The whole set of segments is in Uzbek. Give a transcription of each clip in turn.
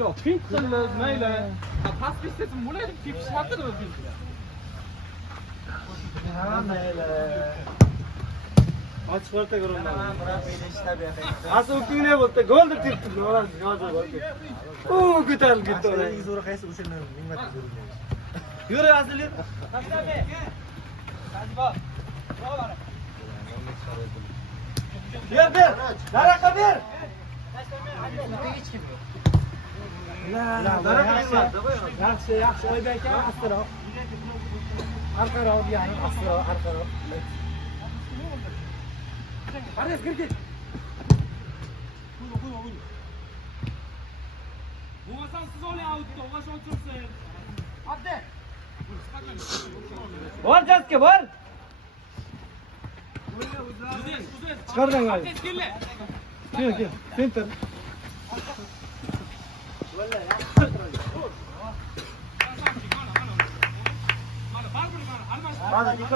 Yok, fink qilib, mayli. Pas bersasim bo'ladi, tepish haqida fink. Ha, mayli. Ochiq o'rta ko'raman. Biroq meni ishlab bermaydi. Asl ukingni bo'lsa gol deb tepdi. Hozir bo'ldi. Ko'tarilib ketdi. Eng zo'ri qaysi o'shani mingmatta zo'ri. Yur, asl yur. Ber. Daraqa ber. Yaxshi. Oybek aka, astroq. Arqaroq, ya'ni arqaroq. Hadi gir. Bo'lmasam siz oling outda, o'g'ash o'tirsin. Hadi. Bor jaska, bor. Chiqardan qo'y. Kel. Center. Mana ikki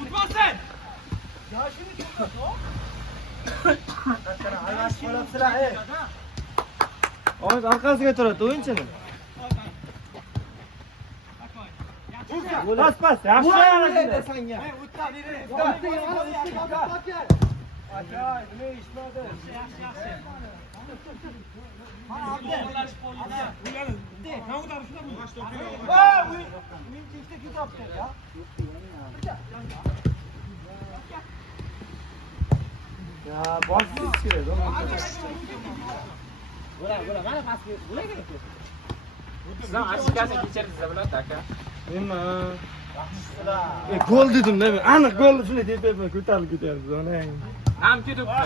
O'tmasin. Albash bo'libsizlar, ey. Oy, orqasiga turadi o'yinchini. Pas. Yaxshi o'ynadi senga. Ya, boshsiz kerak. Bura, mana pastga. Bura kerak. Sizlar achikasi kechirasiz bular aka. Nima? Yaxshilar. Gol dedim men. Aniq gol shunday deb ko'tarilib ketyapsiz, onang. Ham ketibdi.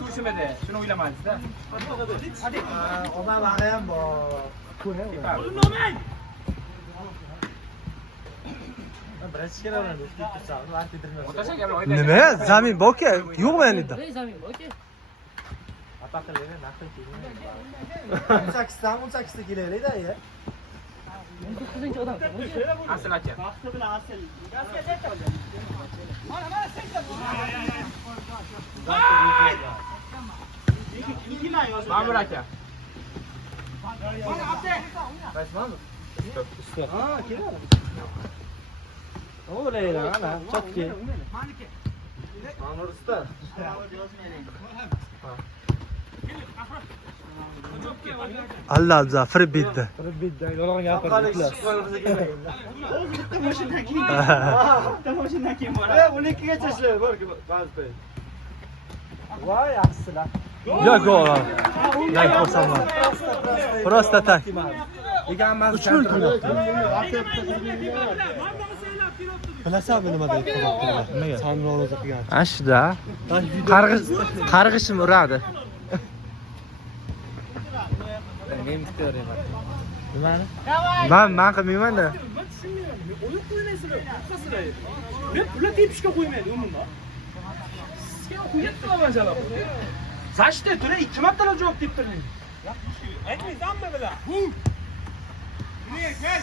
Sushimada. Shuni o'ylamadingiz-da. Hadi. Oma vaqi ham bor. Ko'raman. Birinchi kelaveradi, tursa, vaqt yedirmayapti. Nima? Zamin borku, yo'qmi endi? Zamin borku. Apaqillar naqd kelgan. 18 ta kelaveradi, aya. 19 odam. Asl aka. Vaqti bilan asl. Mana sektor. Ma'mur aka. Mana abde. Qaysmanmi? Ha, keladi. O'laylar, ana, chotki. Ma'mur usta. Allah biza firibitdi. Bitta yolg'on gapiribdilar. Bitta mashinadan keyin. Bitta mashinadan keyin boradi. 12gacha ishlaydi, bor ba'zi payt. Voy, yaxshilar. Yo'q, yo'q. Like ko'rsamlar. Prosta tak. Deganman 3 ming qilyapti. Bilasanmi nima deb qo'yaptilar? Nimaga? Samro'ni qilgan. Ashda. Qarg'ishim uradi. Men bitta o'rayman. Nimani? Men qilmayman-da. O'yin o'ynaysizlar, qasirlar. Men pulni tepishga qo'ymaydi umuman. Sizga qo'yaptilar masalan. Zashta tura 2 marta javob deb turing. Aytmaysiz hamma bilan. Ne, gel.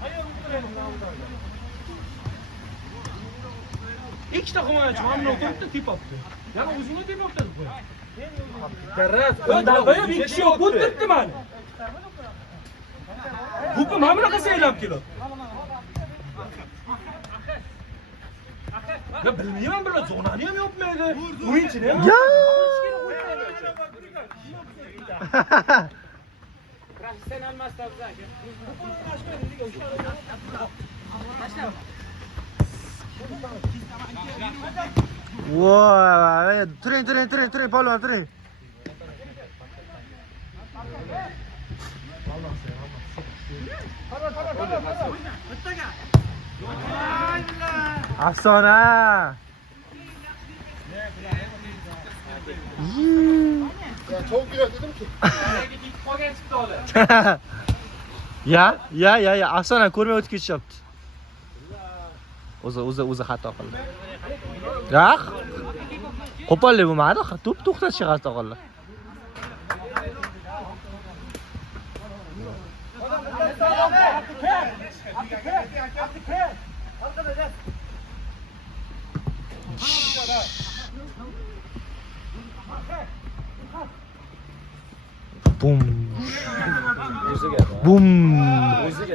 Hayır, ikkita himoyachi hamma o'tiribdi, tepapti. Yana o'zini tepapti. Karas, undanda ham ikki kishi yo'q o'tiribdi mana. Bu mana bunaqa saylab keladi. Ya bilmayman bular zonani ham yopmaydi. O'yinchini ham. Ya. Professional mastabza aka. Voy, turing, polvon, turing. Afsona. Ya çok güzel dedim ki. Ya, afsona ko'rmay o'tib ketishyapti. O'zi xato qildi. Yo'q. Qo'pollik bo'lmadi, to'xtatishga xato qildi. Bum. Bum.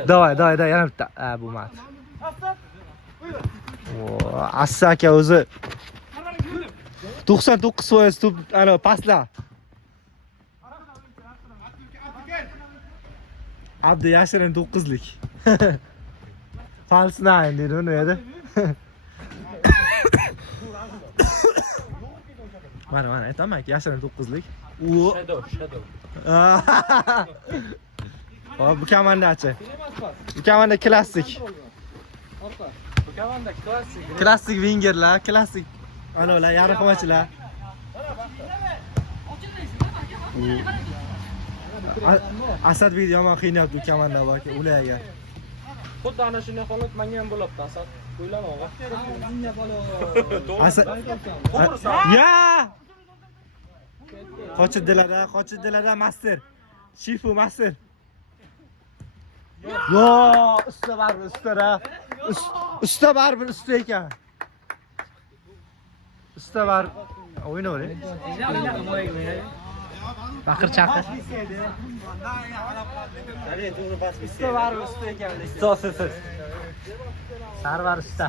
Davay, yana bitta. Bu mat. Assa aka o'zi 99% top ana paslar. Abdi yashirin 9lik. False 9 deydi uni edi. Mana aytaman yashirin 9lik. Shadow. Hop bu komandachi. Bu komanda klassik. Bu komanda klassik. Klassik wingerlar, klassik analar yarim himoyachilar. Asadbek yomon qiynayapti bu komanda bor, ularga. Xuddi ana shunday holat menga ham bo'lyapti, Asad. O'ylama og'a. Asad. Ya! Qochirdilar-da, master. Shifu master. Yo, usta baribir usta-da. Usta baribir usta ekan. Usta bar. O'ynayver. Baqir chaqir. Usta baribir usta ekan. Usta. Sarvar usta.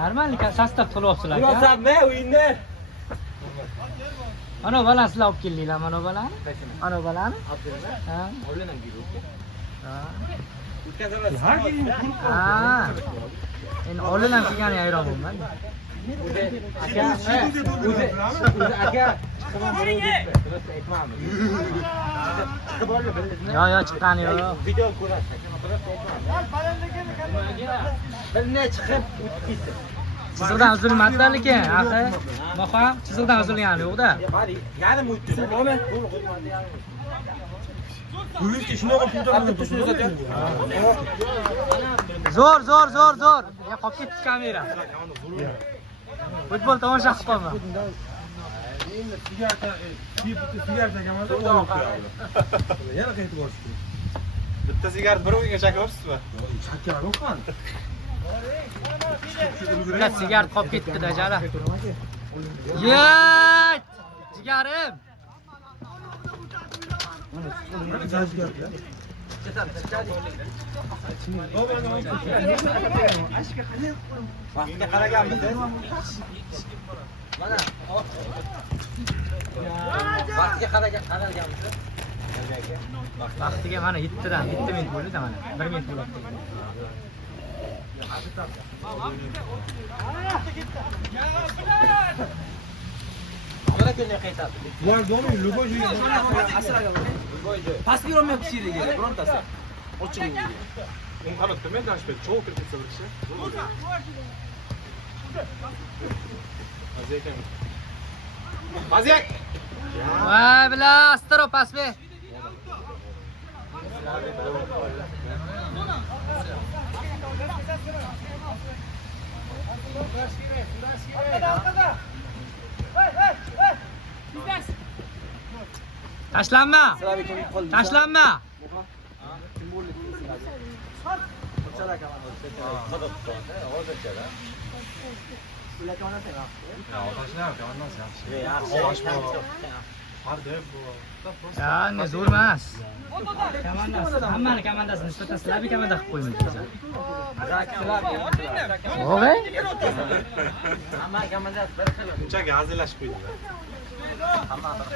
Normallik sostav to'liqchilar. Ulasizmi o'yinni? Ana balan sizlar olib keldinglar, mana balani. Ana balani? Ha. Ha. Endi olinam kelgani hayronman. Yo, chiqqani yo'q. Video ko'rasiz. Birne chiqib o'tib ketdi. Chiziqdan uzilmadi lekin, axi. Maham, chiziqdan uzilgani yo'q-da. Yarim o'tdi. Bo'lma. Buyurki shunaqa puldan Zo'r. Ya qolib ketdi kamera. Futbol tomosha qilib qolma. Endi sigareta kamanda yana qaytib borishdi. Bitta sigaret bir o'yinga chakyapsizmi? Chakaroqman. Ular sigaret qolib ketdi-da, jala. Yey! Jigarim. Vaqtga qaraganmiz. Mana. Vaqtga qaraganmiz. Vaqtiga mana 7 minut bo'ldi-da mana. 1 minut bo'ldi. Pas berolmayapti sheriga, birontasi. Ochiq o'yinga. Un qanotda dashbek cho'q kirib ketsa bir kishi. Mazyak. Voy bila, astro pas ber. Tashlanma. Tashlanma. Ya, ne zo'r emas. Hammani komandasini nisbatan Slaviy komanda qilib qo'ymaydi. O'g'ay? Hamma komandasi bir xil. Unchaki hazillashib qo'ydilar. Hamma bir xil.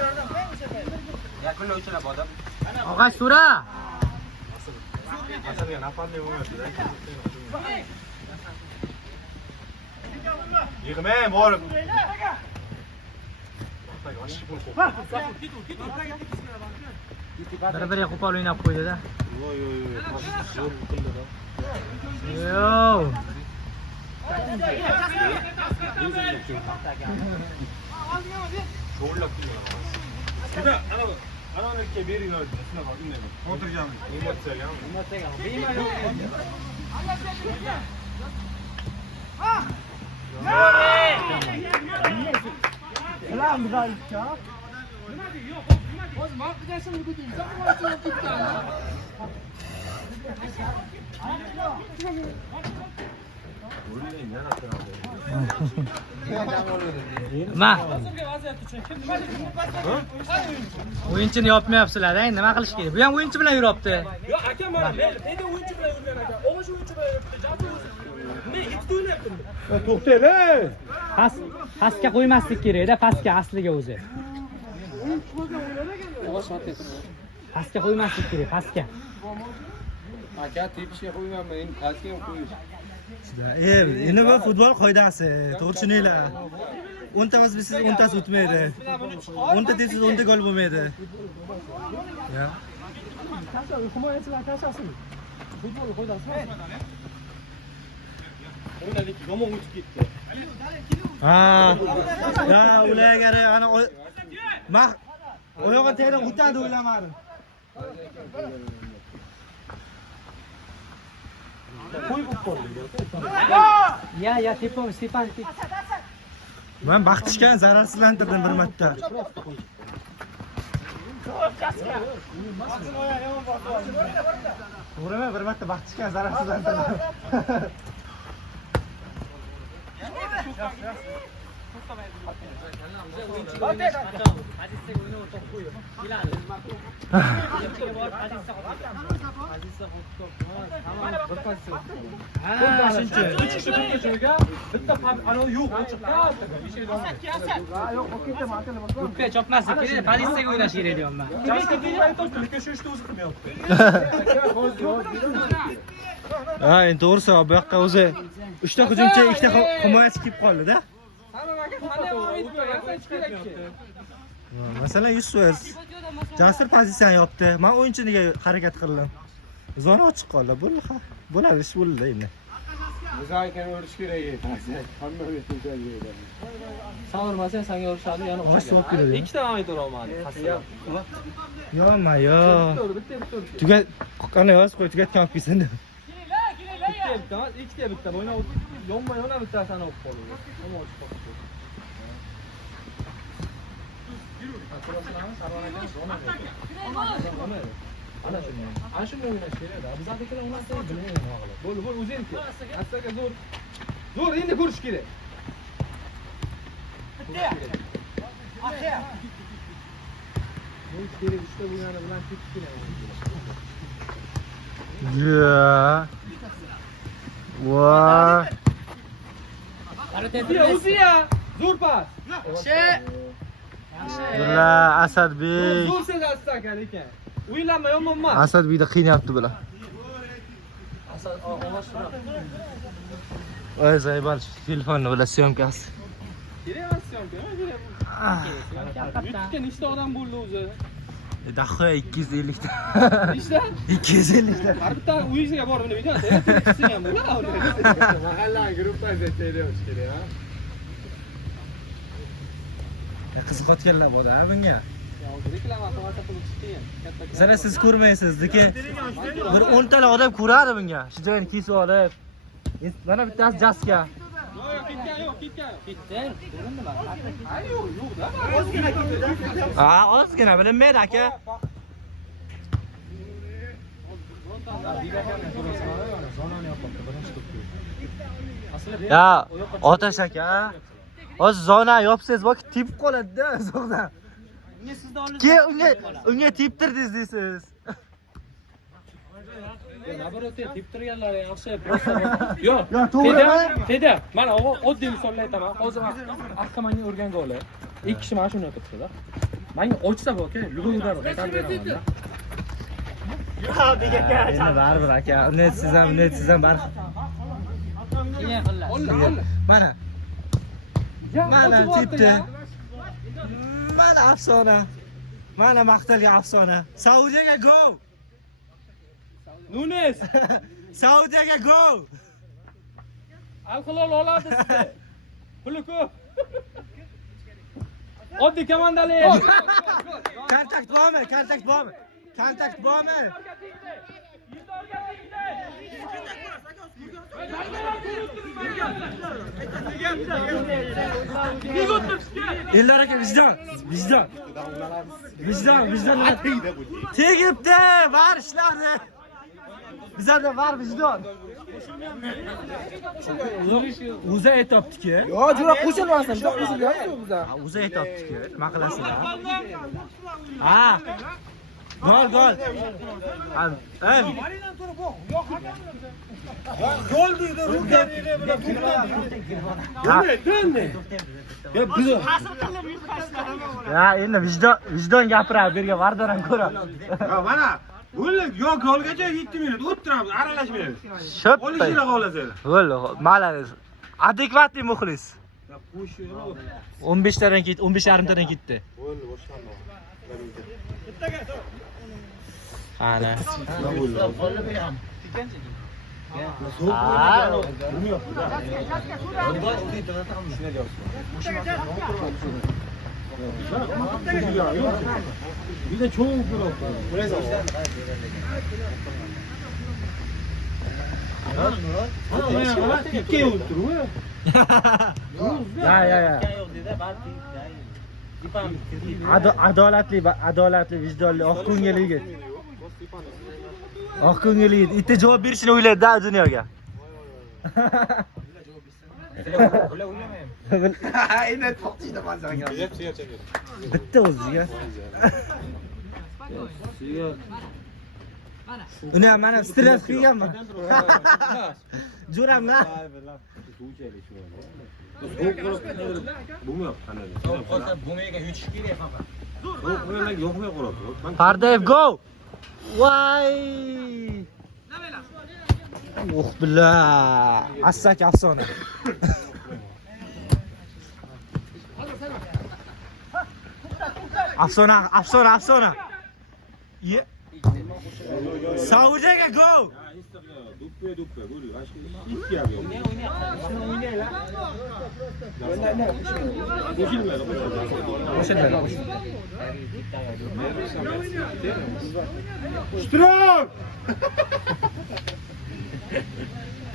Yakunlovchilar bor. Og'ay so'ra. Asalga napalniy bo'lmayapti-da. Yig'may borib. Bir-biriga qo'pol o'ynab qo'ydi-da. Yo'q. Zo'r qildi-da. Yo. Sho'rlab kelgan. Juda anavga beringlar, shunaqa unday. O'tirgan. Emotsiyaga. Bilan bizga. Nima? O'yinchini yopmayapsizlar-da, nima qilish kerak? Bu ham o'yinchi bilan yuryapti. Yo'q, aka mana men nega o'yinchi bilan yurgan aka? O'g'ish o'yinchi bilan yuribdi. Jatu o'zi. Men ikkita o'ynayaptim. To'xtanglar. Pastga qo'ymaslik kerak-da, pastga asliga o'zi. Pastga qo'ymaslik kerak, pastga. Aka tepishga qo'yganman, endi pastga ham qo'yish. Endi bu futbol qoidasi, to'g'ri tushuninglar. 10 ta biz 10 tasi o'tmaydi. 10 ta tepsiz 10 ta gol bo'lmaydi. Ya. Himoyachilar tashasin. Futbol qo'ydasi. O'ynadik, yomon o'tib ketdi. Ha. Ya, ular agar ana oyog'i tegdi, o'tadi o'ylamadim. Qo'yib qoldi. Ya, tepam, Stepan. Men Baxtishgan zararsizlantirdim bir marta. To'g'rimi? Bir marta Baxtishgan zararsizlantirdim. Uch kishi bitta joyga, bitta ana yo'q, O'pga chopmaslik kerak, pozitsiyaga o'ynash kerak deyapman. Ha, endi to'g'risi, bu yoqqa o'zi 3 ta hujumchi, 2 ta himoyachi kelib qoldi-da. Masalan, Yusuf Jasur pozitsiyani yopdi. Men o'yinchiga harakat qildim. Zona ochiq qoldi. Bo'ladi, ish bo'ldi endi. Muzaykani o'rish kerak edi. Hamma o'rishadi. Sen urmasang senga urishadi, yana Osh bo'lib keladi. ikkita o'ynaydi olmadi. Yo'qma, yo'q. Tugat, qani yozib qo'y, tugatgan olib kelsin deb. Ikkita bitta o'ynab yonma yona bittasini olib qoldi. Hamma ochib qoldi. Ana shunday o'ynash kerak. Bizlarnikilar o'ynasa bilmaydi nima qiladi. Bo'l, o'zingniki. Astaga zo'r. Zo'r, endi ko'rish kerak. Bitta. Aka. Bo'lish kerak, uchta o'yini bilan ketish kerak. Ya. Va. O'ziya. Zo'r pas. Bular Asadbek. Zo'r sezasiz aka lekin. O'yinlanma yomon emas. Asadbekni qiynayapti bular. Voy Zaybal, telefonni bular syomkasi. Kerak emas syomka. Yutgan nechta odam bo'ldi o'zi? Daho 250 ta. Nechta? 250 ta. Har bitta uyingizga borib buni video qilsangiz ham bo'ladi. Mahalla gruppasiga tayyorlash kerak, ha? Qiziqotganlar bor-da bunga. Reklama qilib qilish qiyin. Sana siz ko'rmaysiz, lekin bir 10 talar odam ko'radi bunga. Shu joyini kesib olib. Mana bittasi Jaska. Yo'q, ketgan yo'q. Ketdi. Ko'rindimi? Yo'q-da. Ha, ozgina bilinmaydi aka. Ya, Otash aka. Hozir zona yopsangiz bak tepib qoladi-da, zona. Unga teptirdingiz deysiz. Nabarot teptirganlar yaxshi. Yo'q. to'g'ri. Feda, mana oddiy misolni aytaman. Hozir Ahkamani o'rgan goli. Ikki kishi mana shuni o'tiribdi-da. Menga ochsa bu aka, lugovidan qaytarib beraman-da. Endi baribir aka, siz ham baribir. Mana. Mana tepdi. Mana afsona. Mana maqtalgan afsona. Saudiyaga go! Nunes, Saudiyaga go! Al-Hilol oladi sizni. Puli ko'p. Oddiy komandali. Kontakt bormi? Kontakt bormi? Ellar aka vijdon tegibdi, bar ishlarni. Bizlarda var vijdon. O'zi aytibdi-ki. Yo'q, juda qo'shilmasdim. Juda qo'shilyapti bizda. O'zi aytibdi-ki, nima qilasizlar? Ha. Gol. Ey. Gol deydi, urganini bilan turgan. Ya endi vijdon gapiradi, bu yerga Vardor ham ko'radi. Ya mana yo golgacha 7 minut o'tiramiz, aralashmaymiz. Shop. Olishinglar qolasizlar. Gol, malades. Adekvatli muxlis. 15 tadan ketdi, 15,5 tadan ketdi. Ana. Bir de çoğu blok. Buraya zaman. İki oturuyor. Ya. Adolatli, vijdonli, oqko'ngil yigit. Oqko'ngil yigit. Itta javob berishini o'ylaydi-da dunyoga. Aynan to'xtaydi mazanga. Bitta o'ziga. Uni ham mana stres qilganman. Jo'ramla. Bu mu yok? Bumiga yutish kerak faqat. Yok mu yok? Pardayev go. Voy. Oh billah. Assak afsona. Afsona. Ye. Saudiyaga go. Duppe. Buyur. Hiç yapıyor. Strom!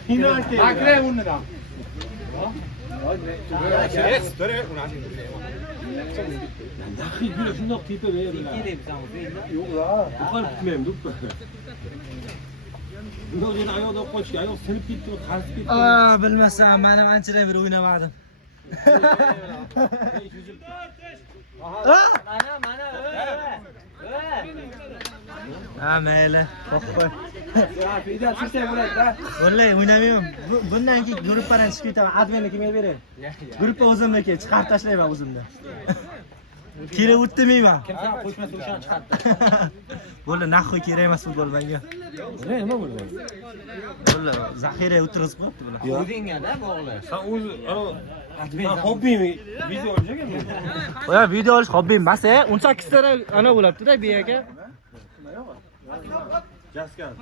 Hinante. Akre bunni da. Shundoq tepa beradi. Yo'q la. Yuqori tutmayman, duppe. Bundoq yana oyoqda qochgan, oyoq sinib ketdi, qarsib ketdi. Bilmasam, men ham anchadan beri o'ynamadim. Mayli, qo'y. Fida chizsa bo'ladi-da. Vallahi o'ynamayman. Bundan keyin gruppadan chiqib ketaman. Adminni kimga beray? Gruppa o'zimniki, chiqarib tashlayman o'zimdan. Kerak o'tmayman. Kim ham qo'shmasa o'shani chiqardi. Bo'ldi, naxoy kerak emas futbol menga. Nima bo'ldi? Vallahi zaxira o'tirg'izib qo'yibdi bular. O'zingga-da bog'li. Sen o'zi hobbimi video olishga Voy, video olish hobbim emas, 18 ta ana bo'ladi-da, bu yerga. Jaskan.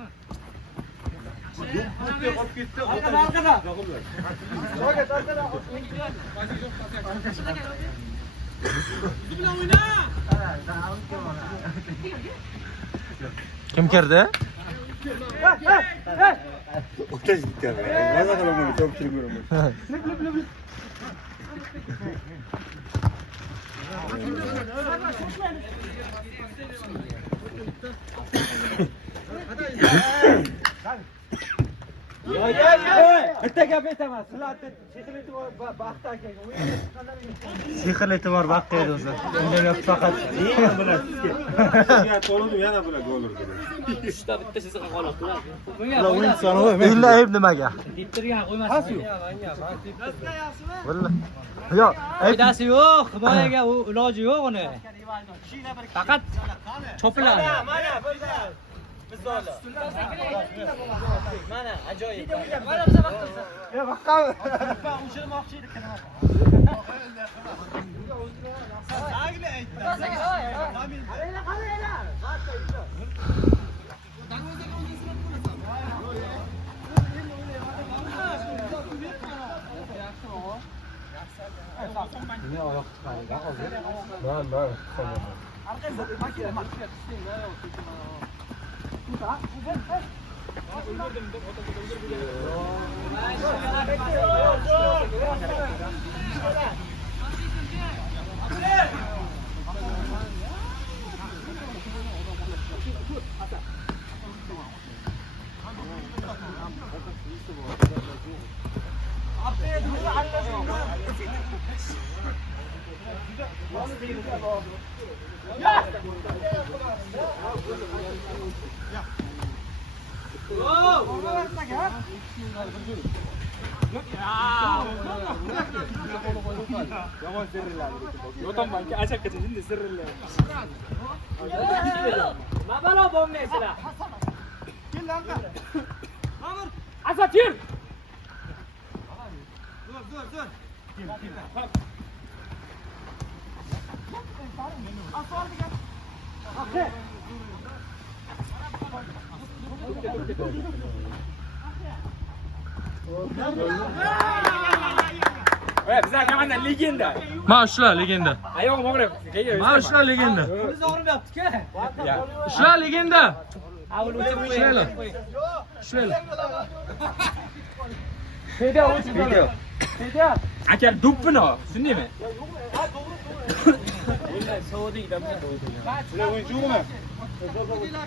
Kim kirdi? O'taz gitar. Nima qilaman, ko'pchilik ko'raman. Bitta gap aytaman. Sizlarni Sehrli e'tibor vaqt edi o'zi. Undan yo'q faqat. Ya to'ldim, yana bular gol urdi. Uchta bitta sizni qolibdilar. O'yin soni illa ayb nimaga? Deb turgan qo'ymasin. Vallahi. Yo'q, Foydasi yo'q, himoyaga u iloji yo'q uni. Faqat chopiladi. mana burada. Mana ajoyib. Mana biza vaqtimiz. Ya vaqtmi? O'shirmoqchi edik. Agli aytdi. yo'tanmanki achakkacha endi sirrillar. Mabalo bo'lmaysizlar. Asad yur. Bizlar komanda legenda. Mana shular legenda. Oyog'im og'riyapti. Mana shular legenda. Qo'lingiz og'rimayapti-ku. Shular legenda. Avval o'chib Shular. qo'ying. Shular. Video. Aka duppini ol, tushundingmi?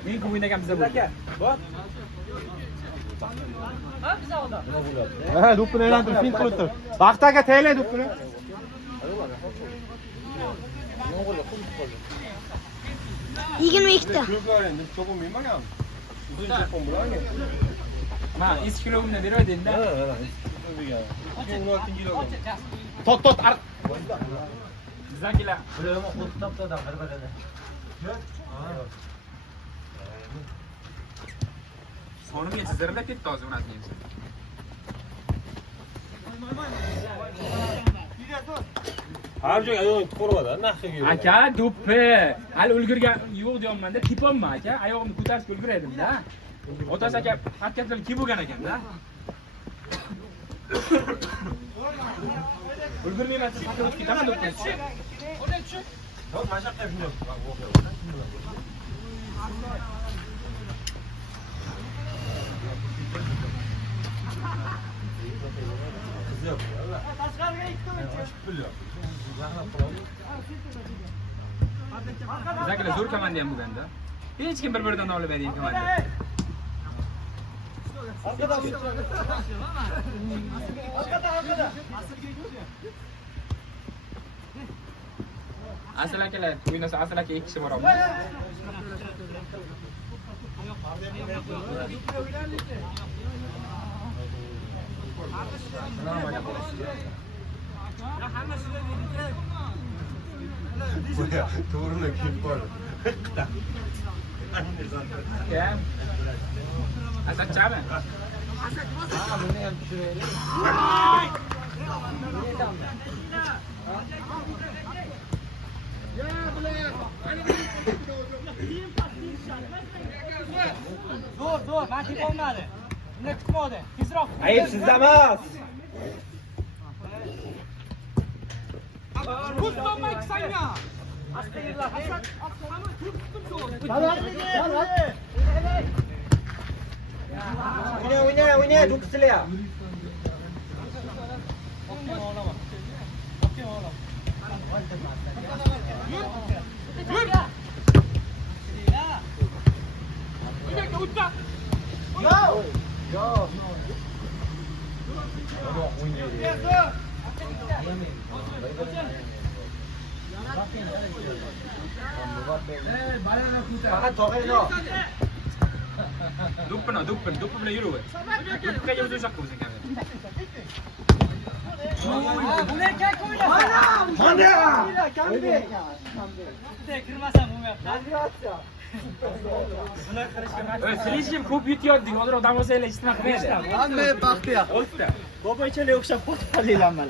Men kim o'ynagan bizda bu. Ha, do'ppini aylantirib, fint qilib tur. Vaqt aka taylay do'ppini. Yigirma ikkita. Ma, eski kilogimni berib endi. Tot. Bizdagilar sonimga chizdirlab ketdi hozir unasini. Harjoy ayol ko'rmadi, naxiga. Aka, do'ppi. Hali ulgurgan yo'q deyapman-da, tipolman aka. Oyog'imni ko'tarib ulguradim-da. Otasi aka hatkazil kiyib bo'lgan ekan-da. Ulgurmayman, siz haqqa o'tib ketaman do'ppi. Bizdagilar zo'r komanda ham bo'lganda. Hech kim bir-biridan olmaydigan komanda. Asal akalar, o'ynasa Asal aka 2 kishi boramiz. To'g'rini kiyib qo'ydi. Ya. Asal chami? Zo'r, men tep olmadi. Unda kutmadi. Tezroq. Ayb sizda emas. O'ynay, do'ppisilar. Faqat tog'aylo. Do'ppi bilan yuraver. Do'ppiga o'zi uzoq bo'lsin kamera. Buni kak o'ynasin. Mana! Kirmasam bo'lmayapti. Silishim ko'p yutiyotdik. Hozir odam bo'lsanglar istima qilmaydi. Hamma baxtiya. Oltita. Boboychalar o'xshab qotib qolinglar.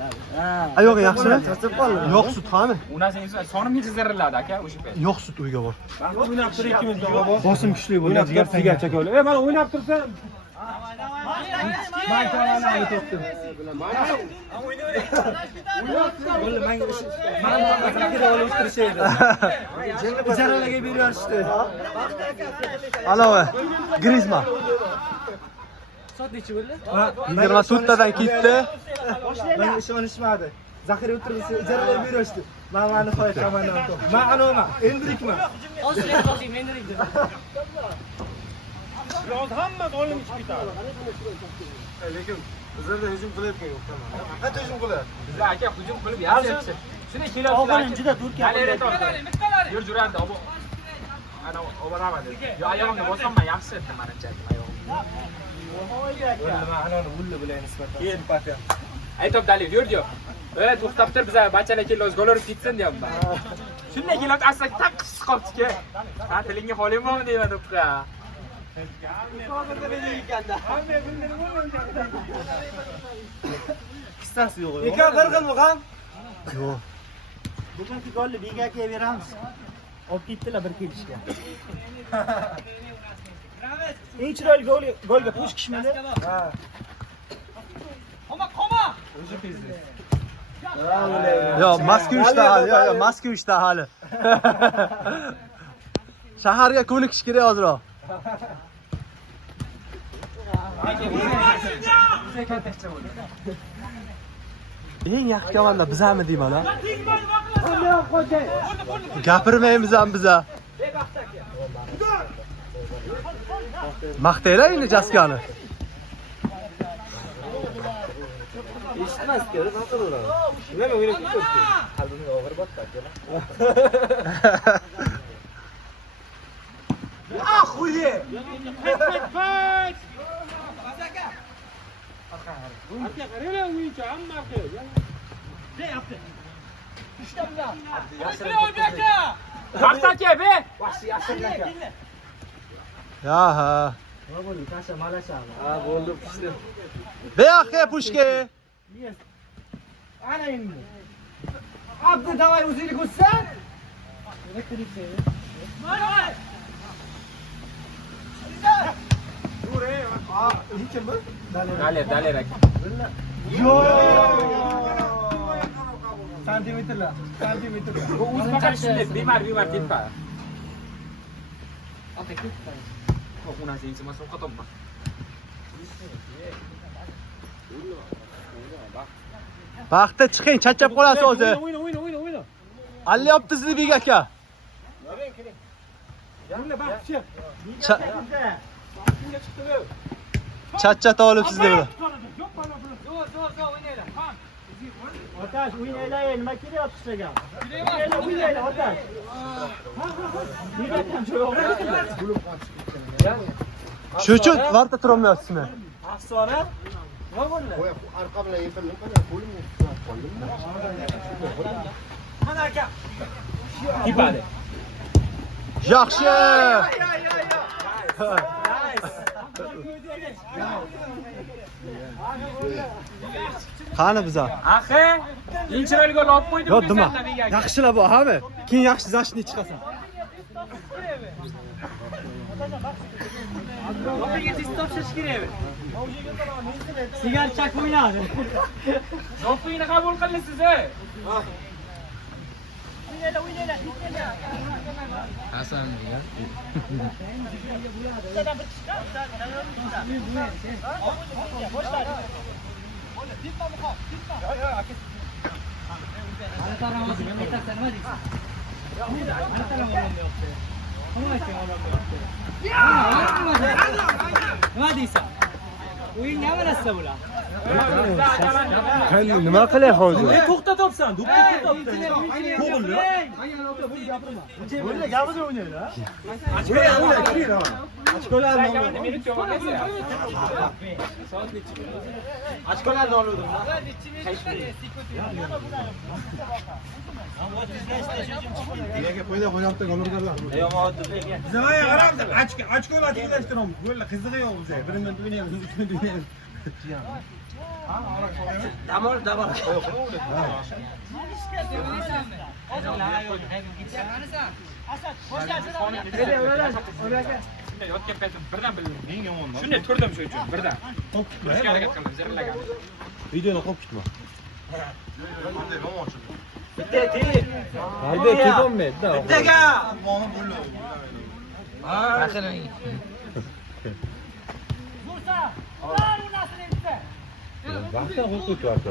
Ayoq yaxshimi? Charchab qoldim. Yo'q sut qani? Unasini sonimga chizdiriladi aka o'sha payt. Yo'q sut uyga bor. O'ynab tur 2 minut bor. Bosim kuchli bo'ldi. O'ynab tur jigar chaka. Mana o'ynab tursa. Men tomonni olib o'tdim. Bo'ldi, menga mana zakira olib o'tirishaydi. Ijaralarga berib yuborishdi. Alova. Grizman. Soat necha bo'ldi? 24tadan ketdi. Menga ishonishmadi. Zaxira o'tiribsa ijaralar berishdi. Men mana nihoyat komandam top. Men anoman, endirikman. Hozir yozing, men deydi. Hamma olim ichib ketadi. Lekin Bizlarda hujum qilayotgan yo'q tamam. Faqat hujum qilyapti. Bizlar aka hujum qilib yashyapti. Shuni kelyaptilar. juda Turkiya Yur jurandi. Ana oboraman. Yo oyog'imni bosaman yaxshi edi menimcha oyog'im. Anani vulli bilan nisbatan simpatiya. Aytib Dalil yur diyor. To'xtab tur biza bachalar kelib gol urib ketsin deyapman. Shunday kelib asla taqqish qolibdi-ku. Ha tilingga holim bormi deyman uqa. qissasi yo'q. Ekan bir xil ham. Yo'q. Bugungi golni Begaga beramiz. Olib ketdilar bir kelishga. Eng chiroyli golga Pushkishmidi. Ha. Yo, Moskva hali, yo, Moskva hali. Shaharga ko'nikish kerak hozirroq. Eng yaxshi komanda bizami deyman ha? Gapirmaymiz ham biza. Maqtaylar endi Jaskani. Eshitmas kerak, nima qilaveradi? Nima o'ynab ketdi? Qalbimga og'ir botdi aka. Ахуе! Vaqt aka be. Ya ha. Nima bo'ldi? Tasha malashami? Ha, bo'ldi, pishdi. Be aka pushke. Ana endi. Abdu davay o'zingni ko'rsan. Dalil aka. Santimetrlar. Bu o'zi faqat shunday bemar teppa. Ota ketdi. Unasi yetmas o'qatomma. Vaqtda chiqing, charchab qolasiz o'zi. O'yna. Allayapti sizni Bek aka. Charchat olibsiz dedi. Otash, o'ynaylar, nima kelyapti sizlarga? O'ynaylar, Otash. Shu uchun varta tura olmayapsizmi? Afsona. Nima bo'ldi? Arqa bilan yiqildim, qana qo'limni ushlab qoldim. Mana aka. Tepadi. Yaxshi. Qani biza? Axi, eng chiroyli gol olib qo'ydim. Yo, nima? Yaxshilar bu, hami? Keyin yaxshi zashni chiqasan. Sigar chak o'ynadi. Zo'fingni qabul qilasiz, ey. Hasan degan. Nima deysan? O'yinga amalasa bular. Nima qilay hozir? To'xtatobsan, do'ppi to'xtatdi. To'g'ri. O'yna, gapida o'ynaylar. Ochkolarni minut yo'qolmasa. Ochkolarni oluvdim. Bizga qarab, ochkolar tenglashtiramiz. Bo'ldi, qizig'i yo'q bizga. Birindan o'ynaymiz, ikkinchidan o'ynaymiz. Damol. Shunday yotgan paytim birdan bildim. Eng yomon. Shunday turdim shu uchun birdan. Turishga harakat qildim, zirlagan. Videoni qo'yib ketma. Hayda, ketolmaydi-da. Bittaga. Vaqtdan qo'yib qo'yibdi.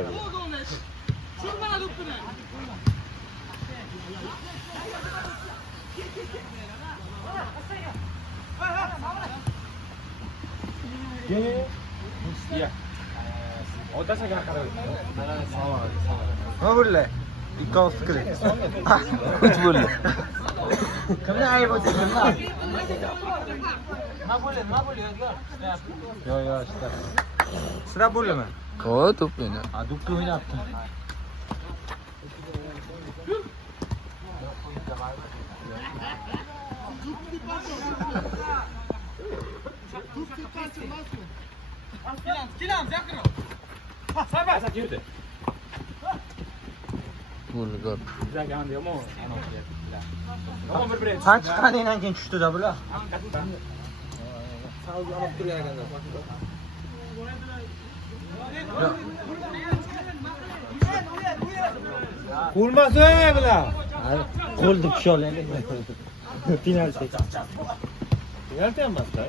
Ya. o'rtachaga qarab. Nima bo'ldi? Ikkovsi fikri. 3 bo'ldi. Kimni ayb o'tdi? Kimni? Yo, işte. Sıra bo'ldimi? O to'p o'yna. Ha, dupli o'ynabdi. Asad yurdi. Bo'ldi gol. Bizga ham yomon. Yomon bir birinchi. Qancha chiqqanidan keyin tushdi-da bular. Qo'lmasa bular. Qo'lni tusha oladi. Penalti. Penalti emas-da.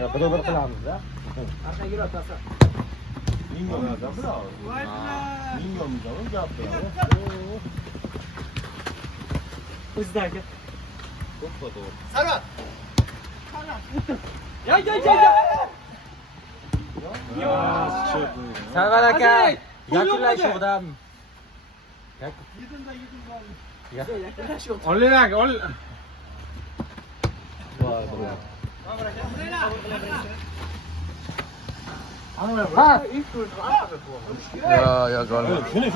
Yo, bir qilamiz-da. Arqaga yur otasi. Mingyomda bular. Mingyomda gapdi. O'zidagi. Sarvar aka, yakunlash yo'qda. Oling, ol. Yo, gol. Shuni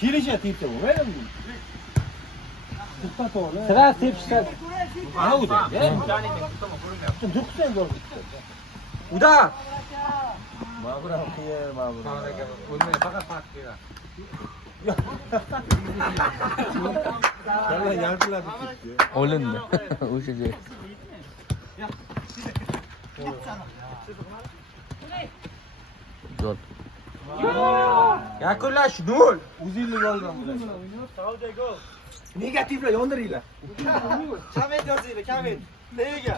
kelisha tepsa bo'lmaydimi? To'xtat ol. Sira tepishda. Ana u da. To'xtat gol. Uda. Ma'bura qiyer, ma'bura. O'zini faqat farq qiladi. Yalla yaltiladi ketdi. Olindi. O'sha joy. Gol. Yakunlash 0. O'zingni goldan bular. Negativlar yondiringlar. Komment yozinglar, komment. Nega?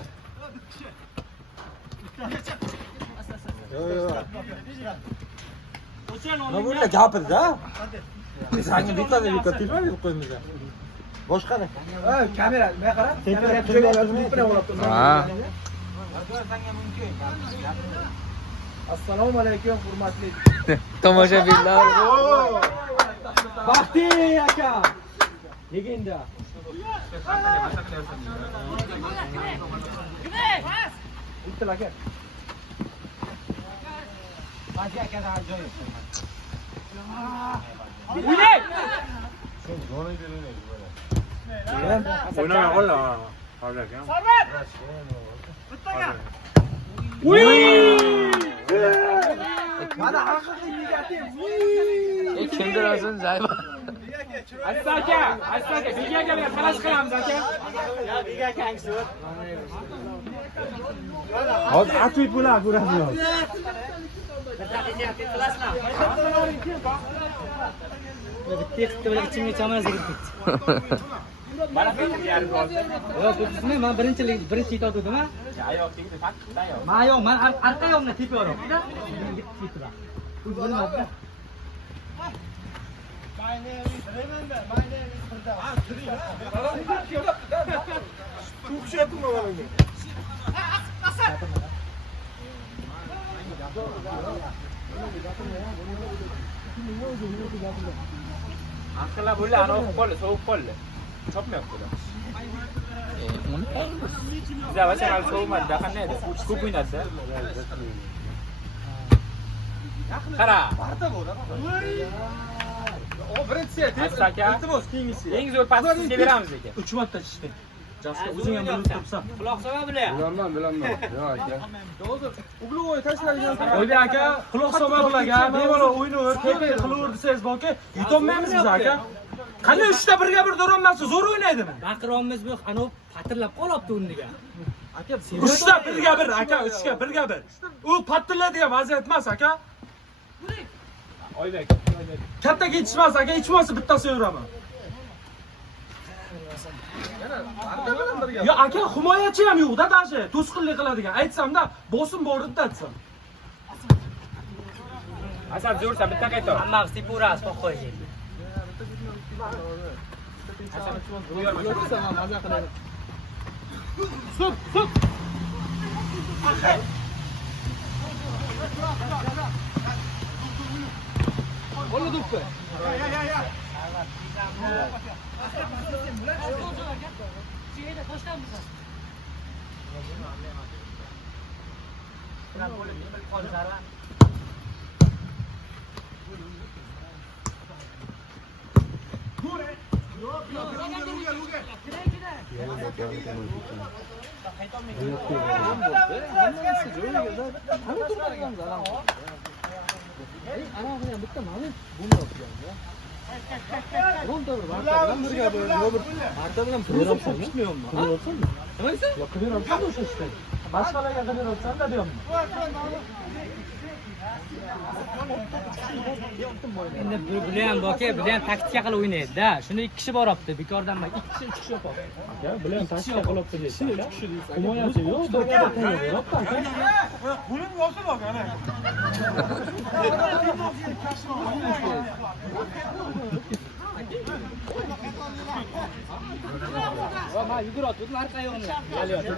Nima bo'ldi? Gapirdi-da. Senga bitta tilma deb qo'ymiz. Boshqani. Kamera, men qarab. Ha. Assalomu alaykum, hurmatli Tomoshabinlar. Baxti aka. Legenda. Bitta aka. Baxti aka ajoyib. O'ynay! O'ynamay qoldi. Sarvar! Bittaga. Mana haqiqiy negativ. Kimdir o'zin Zayba. Aka, Bega aka bilan xalas qilamiz aka. Ya Bega akangisi. Hozir atib bo'ladi, ko'rasiz. Bitta bilan ichimga chamasi kirib ketdi. Mana bu yarim gol. Yo'q, bizmi? Men birinchi yetotdim, ha? Ayoq tegdi, faqat ayoq. Men yo'q, men arqa yo'qni tepa yo'q-da. Ketdilar. Futbolda. Aqllar bo'ldi, ana o'qib qoldi, sovuq qoldi. Chopmayapti. Bizlar vachal sovuqmadi, qanday edi? Ko'p o'ynadi. Qara. O birinchisi, Aka, iltimos keyingisi. eng zo'r pasni sizga beramiz aka. 3 marta tushdi. Jaska o'zing ham bilib turibsan. Quloq sola bilan. Bilaman. Yo aka. Uglovoy tashlagan. Oyda aka, quloq solma bularga, bemalol o'ynaver, tepa qilaver desangiz borki, yutolmaymiz biz aka. Qanday 3ta birga bir durolmasa zo'r o'ynaydimi? Baqiromiz bu, ana patirlab qolyapti o'rniga. Aka, 3ta birga bir aka, 3ga birga bir. U patillaydigan vaziyat emas aka. Oyda. Katta ketishmas aka, hech bo'lmasa bittasi yuraman. Ya aka, himoyachi ham yo'q-da dashi, to'sqinlik qiladigan. Aytsam-da, bosim bor deb aytsam. Asad zo'rsa bitta qaytar. Hammamiz tepaveramiz, qo'yib qo'ying. Qo'lni do'ppi. Endi bular ham boka, bular ham taktika qilib o'ynaydi-da. Shunda 2 kishi boryapti, bekordan emas. 2 kishi, 3 kishi yo'q. Ya, bular ham taktika qilyapti deysiz. 3 kishi deysiz. Himoyachi yo'q, bir yo'q. Bunun olsun bak ana. Va men yugurayotdim, arqa oyog'imni yalayotdim.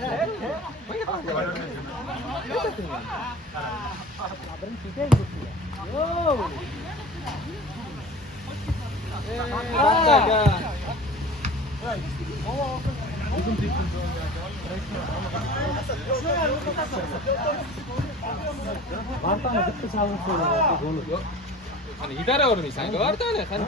Bartani bitta chalib qo'ydi, gol yo'q. Qani idara o'rnaysan, Bartani, qani.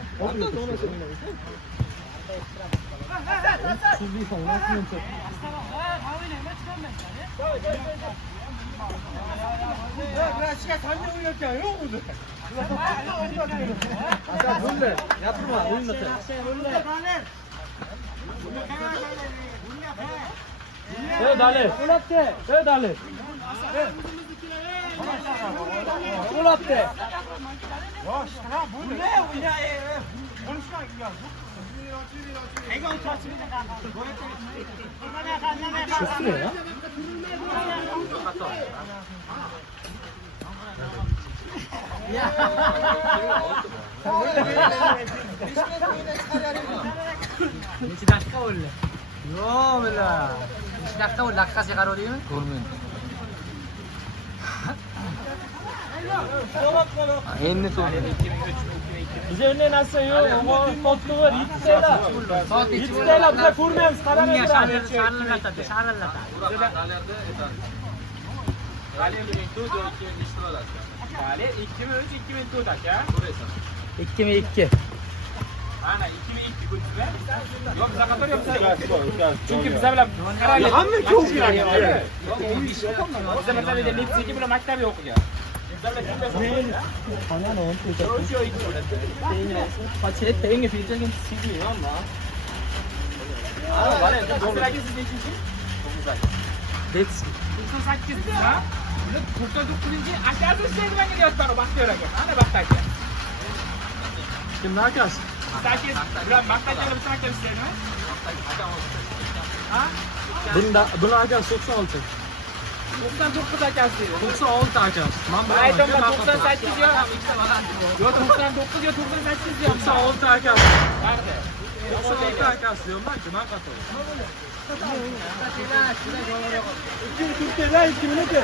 Gracias, sen de uyuyorken yok mu? Yapma, o'ynatdi. Dali. Dali. Qo'lapti. Yoş, tamam bu ne ya? Konuşma ya. Necha daqiqa bo'ldi? Yo'q, bila. Necha daqiqa bo'ldi? Daqiqasiga qarab o'rdingmi? Ko'rmayman. Endi so'rayman. Bizda unday narsa yo'q. Soatni var, yetishinglar. Yetishinglar, biza ko'rmaymiz, qaramanglar. Sharallatadi. Vale, 2003-2004 aka. 2002. Ana 2002 ko'chizlar. Yo'q, biza qator yo'qsiz. Chunki biza bilan qarang. Hamma çok iyi. Biza masalada Lipsiki bilan maktabda o'qigan. Paçet paying feature in CD ama. Vale, do'stlarga siz nechinchi? Let's 98 biza. 99-chi akasi segmanga deyapman, Baxtiyor aka. Ana Baxti aka. kimlar akasi? Sakkiz bilan maktabda bilan maktabda ishlaydimi? Ha? Buni akasi 96. 99 akasi dedi. 96 akasi. Men Ben aytaman 98 yo. Yo 99 yo 98 yo. 96 akasi. Barda. 96 akasi diyorum ben qator. Türkiye'de 2000'e.